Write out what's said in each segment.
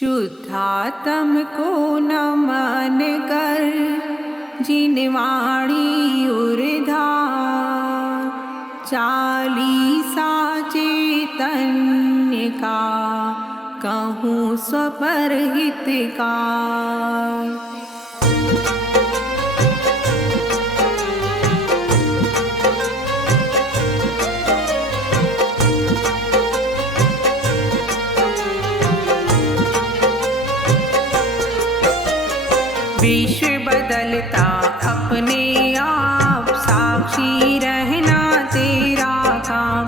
शुद्धात्म को नमन कर जिनवाणी उर्धार, चालीसा चैतन्य का कहूँ स्वपर हितकार। विश्व बदलता अपने आप, साक्षी रहना तेरा काम।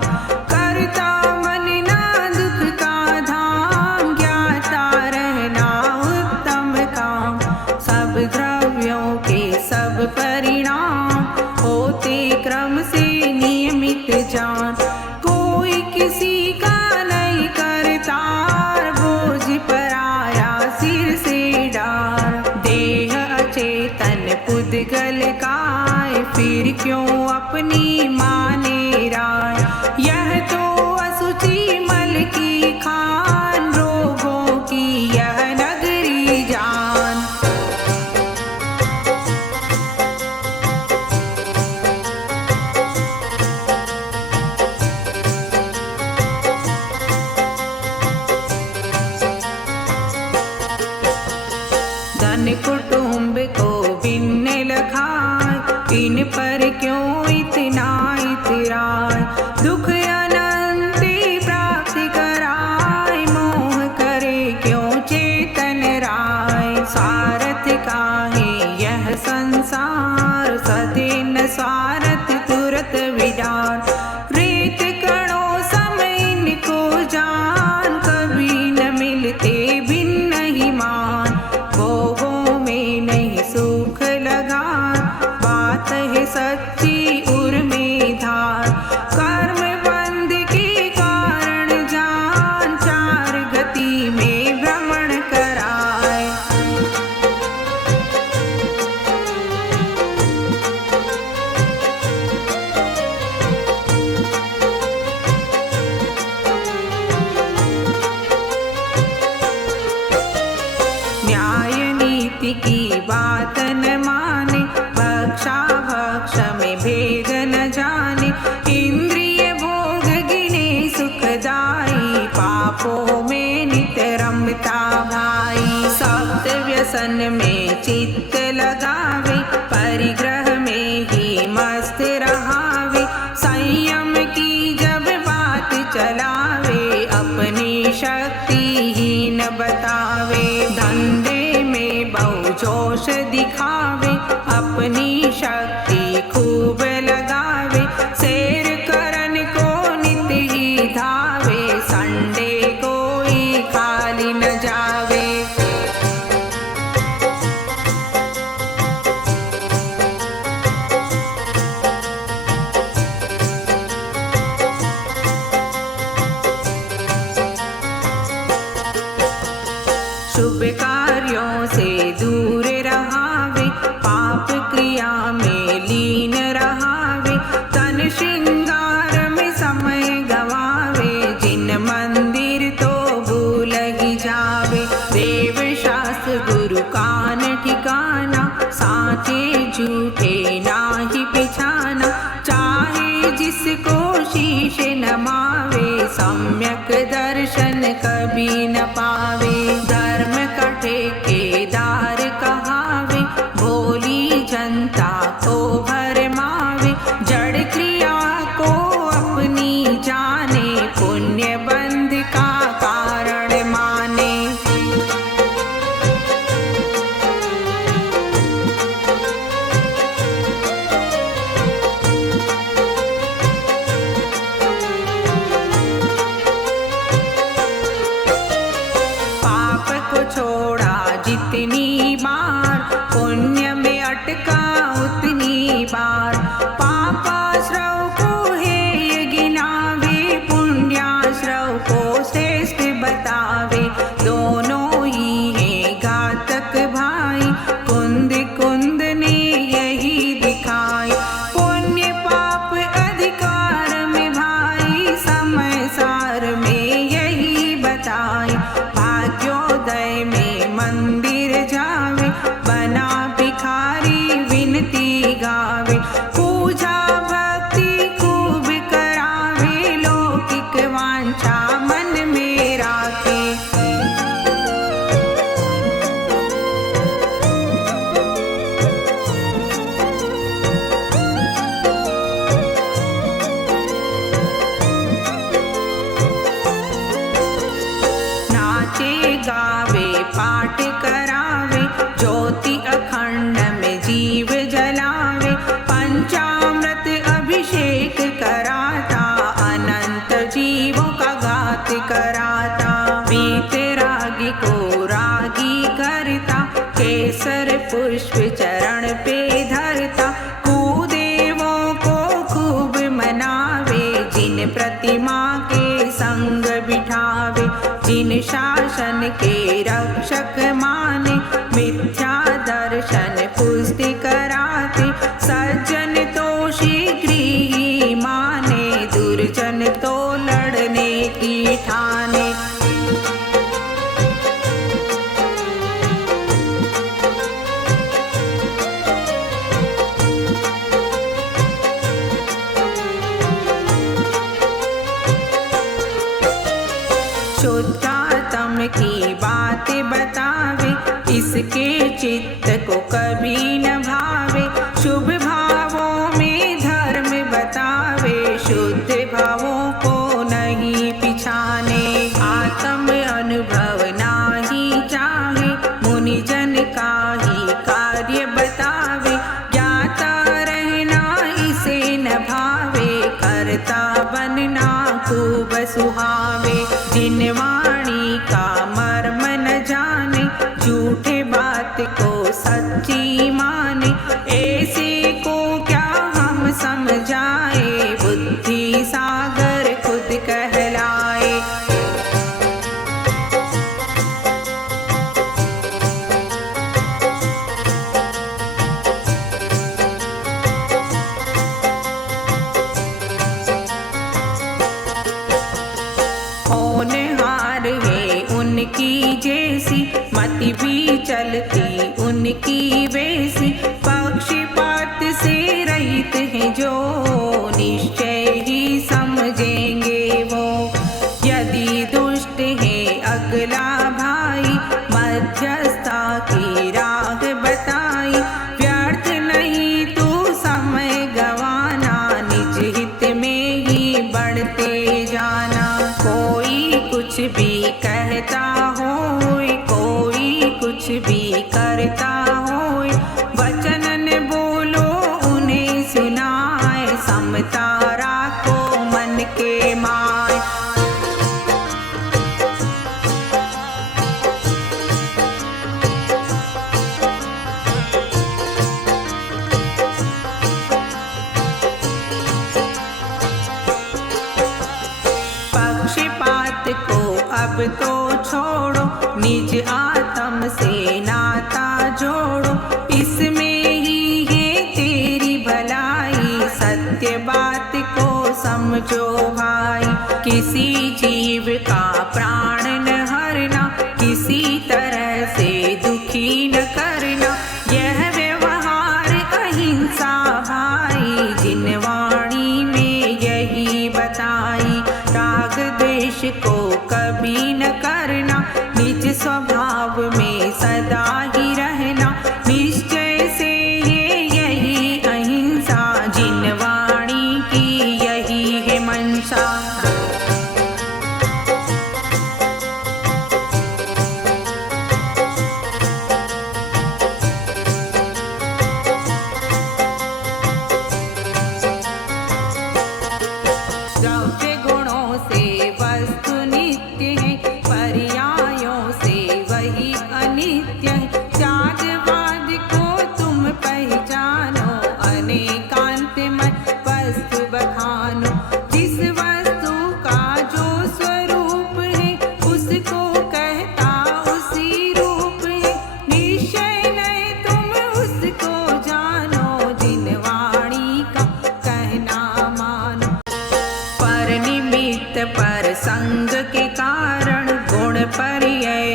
करता मन ना दुख का धाम, ज्ञाता रहना उत्तम काम। सब द्रव्यों के सब परिणाम, होते क्रम से नियमित जान। कोई किसी का नहीं करता, बोझ पर आया सिर से डार। चेतन पुद्गल काय, फिर क्यों अपनी माने राय। यह तो असुचि मल की खान, रोगों की यह नगरी जान। धन कुटुंब को भिन्न लखाए, इन पर क्यों इतना इतराय। दुख अनंत प्राप्त कराए, मोह करे क्यों चेतन राय। सारथ काहे यह संसार, सदे न सारथ तुरत विडार। रेत कणों समय इनको जान, कभी न मिलते भिन्न ही मान। भोगों में नहीं सुख लगा, बात है सच्ची उर में धार। कर्म बंध के कारण जान, चार गति में भ्रमण कराए। न्याय नीति की बात न माने, भक्षा भक्ष में भेद न जाने। इंद्रिय भोग गिने सुखदाई, पापों में नित रमता भाई। सप्त व्यसन में चित्त लगावे, परिग्रह में ही मस्त रहावे। संयम की जब बात चलावे, अपनी शक्ति ही न बतावे। धंधे में बहु जोश दिखावे, अपनी शक्ति खूब लगावे। शेर करन को नित ही धावे, संडे कोई खाली न जावे। शुभ कार्यों से दूर रहावे, पाप क्रिया में लीन रहावे। तन श्रृंगार में समय गवावे, जिन मंदिर तो भूल ही जावे। देव शास्त्र गुरु कान ठिकाना, साचे झूठे नाही पिछाना। चाहे जिसको शीश नमावे, सम्यक दर्शन कभी न पावे। धर्म का ठेकेदार कहावे, भोली जनता को भरमावे। जड़ क्रिया को अपनी जाने, पुण्य बंध का कारण माने। पाप को छोड़ा जितनी बार, पुण्य में अटका उतनी बार। पापाश्रव को हेय गिनावे, पुण्याश्रव को श्रेष्ठ बतावे। दोनों ही हैं घातक भाई, कुंद कुंद ने यही दिखाए। पुण्य पाप अधिकार में भाई, समय सार में यही बताए। भाग्योदय शासन के रक्षक माने, मिथ्या दर्शन पुष्टि कराते, सज्जन तो शीघ्र ही माने, दुर्जन तो लड़ने की ठाने। शुद्धात्म की बात बतावे, इसके चित्त को कभी न भावे, शुभ भावों में धर्म बतावे, शुद्ध भावों को नहीं पिछाने। आत्म अनुभव नाही चाहे, मुनिजन का ही कार्य बतावे, ज्ञाता रहना इसे न भावे, करता बनना खूब सुहावे। जिन वाणी का मर्म न जाने, झूठे बात को सच्ची माने, ऐसे को क्या हम समझाए, बुद्धि सागर खुद कहलाए। होनहार है उनकी जैसी, मति भी चलती उनकी वैसी, पक्षपात से रहित है जो, निश्चय ही समझेंगे वो। यदि दुष्ट है अगला भाई, मध्यस्थता की राह बताई, व्यर्थ नहीं तू समय गवाना, निज हित में ही बढ़ते जाना। कोई कुछ भी कहता होए, कोई कुछ भी करता होए, वचन न बोलो उन्हें सुनाए, समता राखो मन के माय। पक्षपात को अब तो छोड़ो, निज आत्म से नाता जोड़ो, इसमें ही है तेरी भलाई, सत्य बात को समझो भाई। किसी जीव का प्राण न हरना, किसी तरह से दुखी न करना, यह व्यवहार अहिंसा भाई, जिन वाणी में यही बताई। राग द्वेष को कभी न करना, निज स्वभाव में सदा ही रहना, निश्चय से है यही अहिंसा, जिन वाणी की यही है मंशा। द्रव्य गुणों से वस्तु नित्य है, पर्यायों से वही अनित्य है, जातवाद को तुम पहचानो, अनेकांतमय वस्तु बखानो। जिस वस्तु का जो स्वरूप है, उसको कहता उसी रूप है, निश्चय नहीं तुम उसको जानो, जिन वाणी का कहना मानो। पर निमित्त पर संग के कारण, गुण पर्याय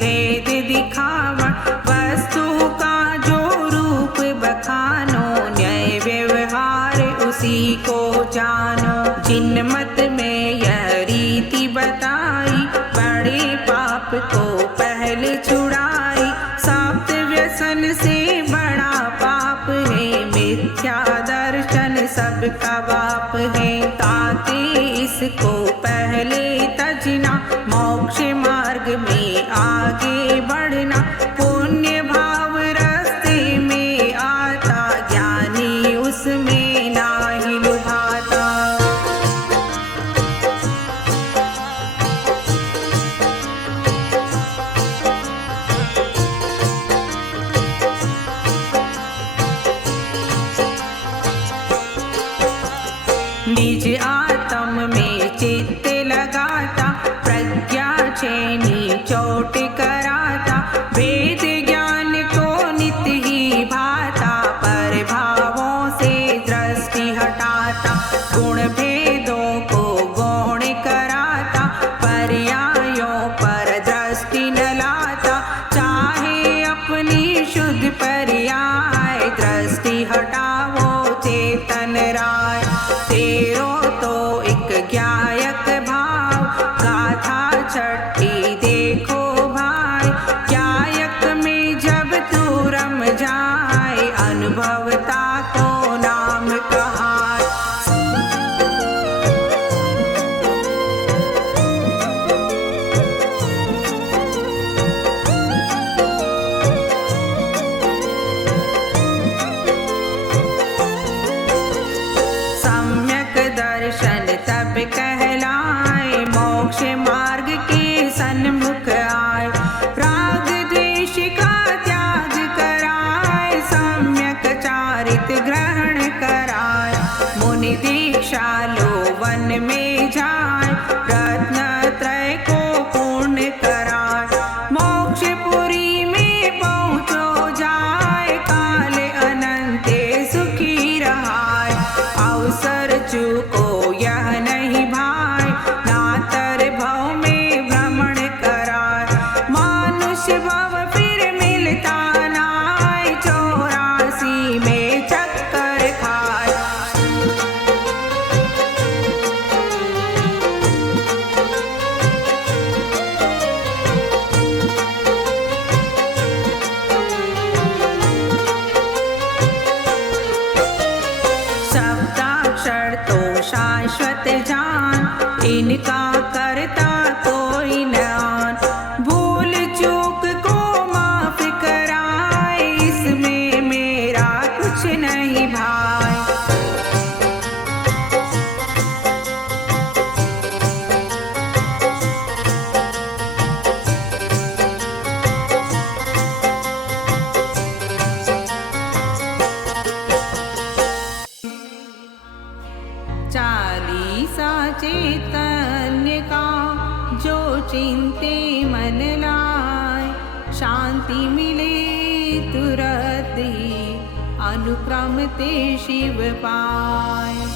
भेद दिखावण, वस्तु का जो रूप बखानो, न्याय व्यवहार उसी को जानो। जिन मत में यह रीति बताई, बड़े पाप को पहले छुड़ाई, साप्त व्यसन से बड़ा पाप है, मिथ्या दर्शन सबका बाप है। ताते इसको पहले तजना, मोक्ष मार्ग में आगे बढ़ना, पुण्य भाव रास्ते में आता, ज्ञानी उसमें नाही लुभाता। निज आत्म में चित्त लगाता, प्रज्ञा चैनी चोट कराता, वेद ज्ञान को नित्य ही भाता, पर भावों से दृष्टि हटाता, गुण भेदों को गौण कराता, पर्यायों पर दृष्टि न लाता, चाहे अपनी शुद्ध पर्याय, दृष्टि हटावो चेतन राय। तेरो तो एक ज्ञायक भाव, गाथा छठी देखो भाई, ज्ञायक में जब तू रम जाए, अनुभवता को नाम कहाय। सम्यक दर्शन तब कहलाए, मोक्ष मार्ग के सन्मुख आए, राग द्वेष का त्याग कराए, सम्यक चारित ग्रहण कराए, मुनि दीक्षा लो वन में जाए, रत्न त्रय को पूर्ण कराए, मोक्षपुरी में पहुँचो जाए, काल अनंत सुखी रहाय। अवसर चूको यह नहीं भाई, नातर भव में भ्रमण कराय, मानुष्य भव फिर मिलता नाय, 84 में चक्कर खाय। शब्दाक्षर तो शाश्वत जान, इनका करता कोई न आन, भूल चूक को माफ कराए, इसमें मेरा कुछ नहीं भाई। चालीसा चैतन्य का जो चिंते मन लाए, शांति मिले तुरंत ही अनुक्रम ते शिव पाए।